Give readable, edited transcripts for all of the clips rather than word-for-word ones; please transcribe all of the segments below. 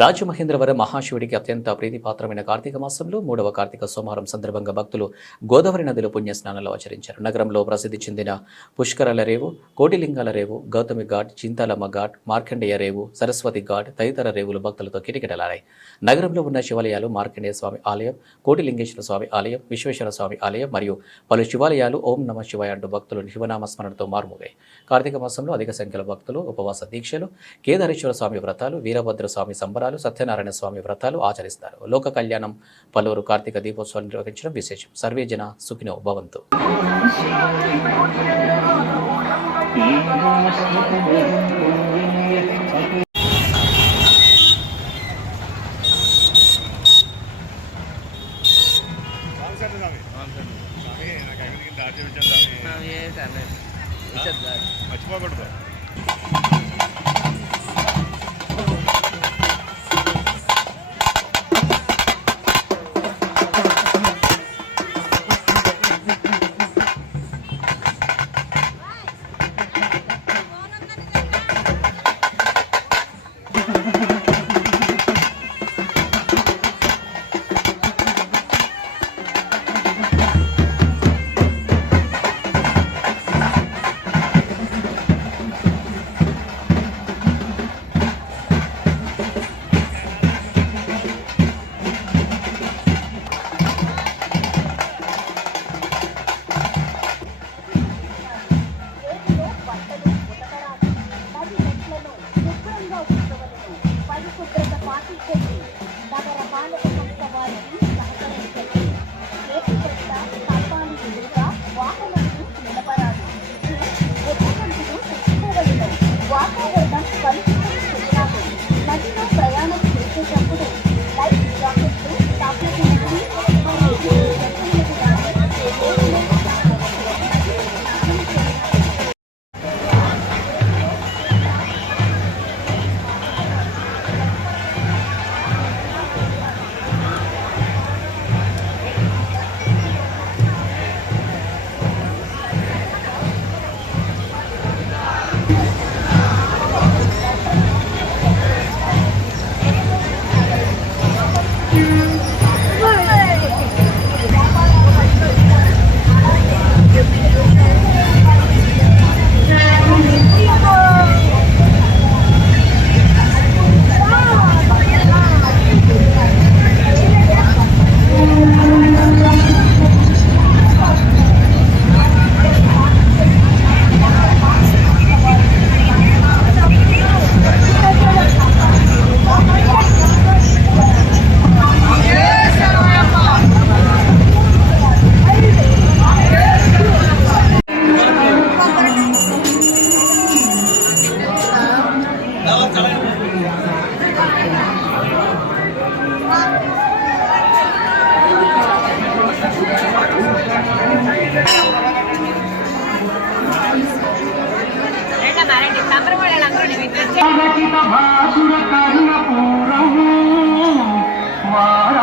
రాజమహేంద్రవరం మహాశివుడికి అత్యంత ప్రీతిపాత్రమైన కార్తీక మాసంలో 3వ కార్తీక సోమవారం సందర్భంగా భక్తులు గోదావరి నదిలో పుణ్యస్నానాలు ఆచరించారు. నగరంలో ప్రసిద్ధి చెందిన పుష్కరాల రేవు, కోటిలింగాల రేవు, గౌతమి ఘాట్, చింతాలమ్మ ఘాట్, మార్కండేయ రేవు, సరస్వతి ఘాట్ తదితర రేవులు భక్తులతో కిటకిటలాడాయి. నగరంలో ఉన్న శివాలయాలు మార్కండేయ స్వామి ఆలయం, కోటిలింగేశ్వర స్వామి ఆలయం, విశ్వేశ్వర స్వామి ఆలయం మరియు పలు శివాలయాలు ఓం నమ శివాయ అంటూ భక్తులు శివనామస్మరణతో మారుమోగాయి. కార్తీక మాసంలో అధిక సంఖ్యలో భక్తులు ఉపవాస దీక్షలు, కేదారేశ్వర స్వామి వ్రతాలు, వీరభద్ర స్వామి సంబరాలు, సత్యనారాయణ స్వామి వ్రతాలు ఆచరిస్తారు. లోక కళ్యాణం పలువురు కార్తీక దీపోత్సవాలు నిర్వహించడం విశేషం. సర్వే జన సుఖినో భవంతు. మర్చిపోకూడదు.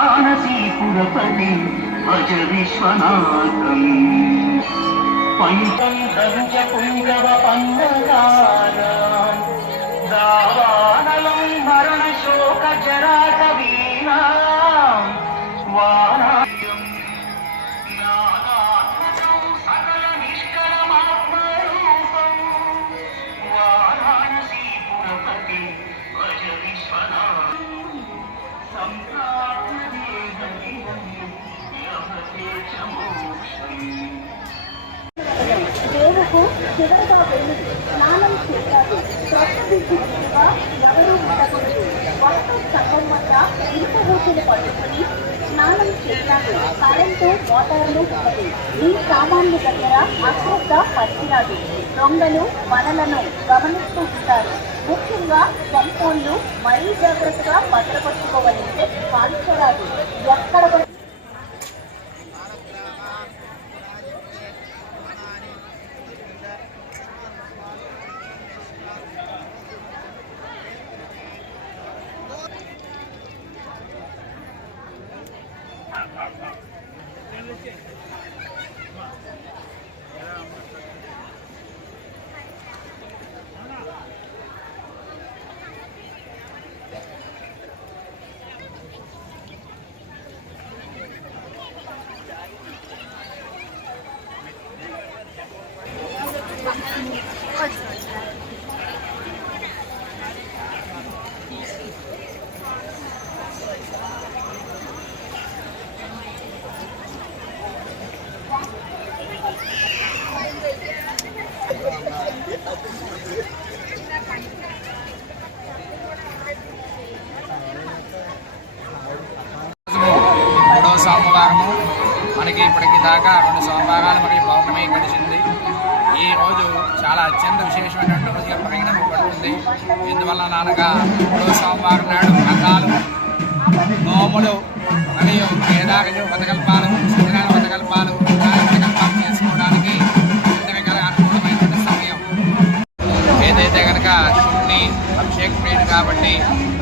వారాణసీపురపతి భజ విశ్వనాథం పంచ పుంగవ పంగళాన దావానలం మరణ శోక జరాట వీణా వారాణ్యం నాదాత్మకం సకల నిష్కలమాత్మరూపం వారాణసీపురపతి భజ విశ్వనాథం దేవుకు చివరిగా వెళ్ళి స్నానం చేశారు. ప్రతినిధిగా ఎవరూ ఉండకూడదు. వస్తు సంఘం వద్ద ఇనుప ఊపిరి పట్టుకుని స్నానం చేశారు. కరెంటు మోటార్లు ఉండదు. ఈ సామాన్లు దగ్గర అశ్రద్ధ పనికిరాదు. దొంగలు వనలను గమనిస్తూ ఉంటారు. ముఖ్యంగా సెల్ ఫోన్లు మరీ జాగ్రత్తగా భద్రపరుచుకోవాలంటే కాల్చరాదు. ఎక్కడ సోమవారము మనకి ఇప్పటికి దాకా 2 సోమవారాలు మరియు పౌర్ణమి గడిచింది. ఈ రోజు చాలా అత్యంత విశేషమైనటువంటి రోజుగా పరిగణింపబడుతుంది. ఎందువల్ల అనగా 3వ సోమవారం నాడు వ్రతాలు, నోములు మరియు వేదాలు వ్రతకల్పాలు, సత్యనారాయణ వ్రతకల్పాలు, వ్రతకల్పాలు చేసుకోవడానికి అందరికీ అనుకూలమైనటువంటి సమయం. ఏదైతే కనుక శివుని అభిషేక ప్రియుడు కాబట్టి,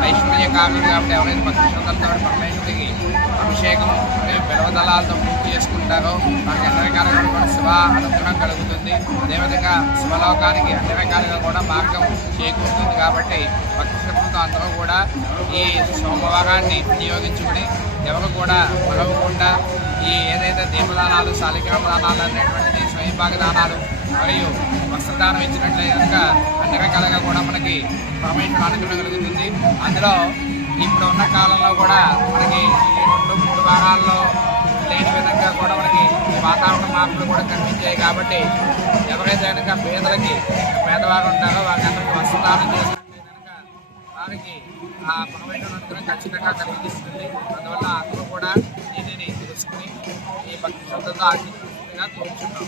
ఐశ్వర్యకారుడు కాబట్టి ఎవరైతే భక్తి శ్రద్ధలతో పరమేశ్వరుడికి అభిషేకం మరియు బిలవదళాలతో పూర్తి చేసుకుంటారో వారికి అన్ని రకాలుగా కూడా శివ అనుగ్రహం కలుగుతుంది. అదేవిధంగా శివలోకానికి అన్ని రకాలుగా కూడా మార్గం చేకూరుతుంది. కాబట్టి భక్తి శ్రద్ధలతో అందరూ కూడా ఈ సోమవారాన్ని వినియోగించుకుని ఎవరు కూడా మరవకుండా ఈ ఏదైతే దీపదానాలు, శాలిగ్రామ దానాలు అనేటువంటిది, స్వయంభాగ దానాలు మరియు వస్త్రదానం ఇచ్చినట్లయితే కనుక అన్ని రకాలుగా కూడా మనకి పరమేశ్వరుడు అనుగ్రహం కలుగుతుంది. అందులో ఇప్పుడు ఉన్న కాలంలో కూడా మనకి ఈ 2-3 వారాల్లో లేని విధంగా కూడా మనకి ఈ వాతావరణ మార్పులు కూడా కనిపించాయి. కాబట్టి ఎవరైతే కనుక పేదవారు ఉంటారో వారికి అందరికీ వస్త్రదానం చేసినట్లయితే కనుక వారికి ఆ పరమేశ్వరుడు అనుగ్రహం ఖచ్చితంగా కలిగిస్తుంది. అందువల్ల అందరూ కూడా దీనిని తెలుసుకుని ఈ భక్తి శ్రద్ధతో ఆచరించాలని కోరుచున్నాం.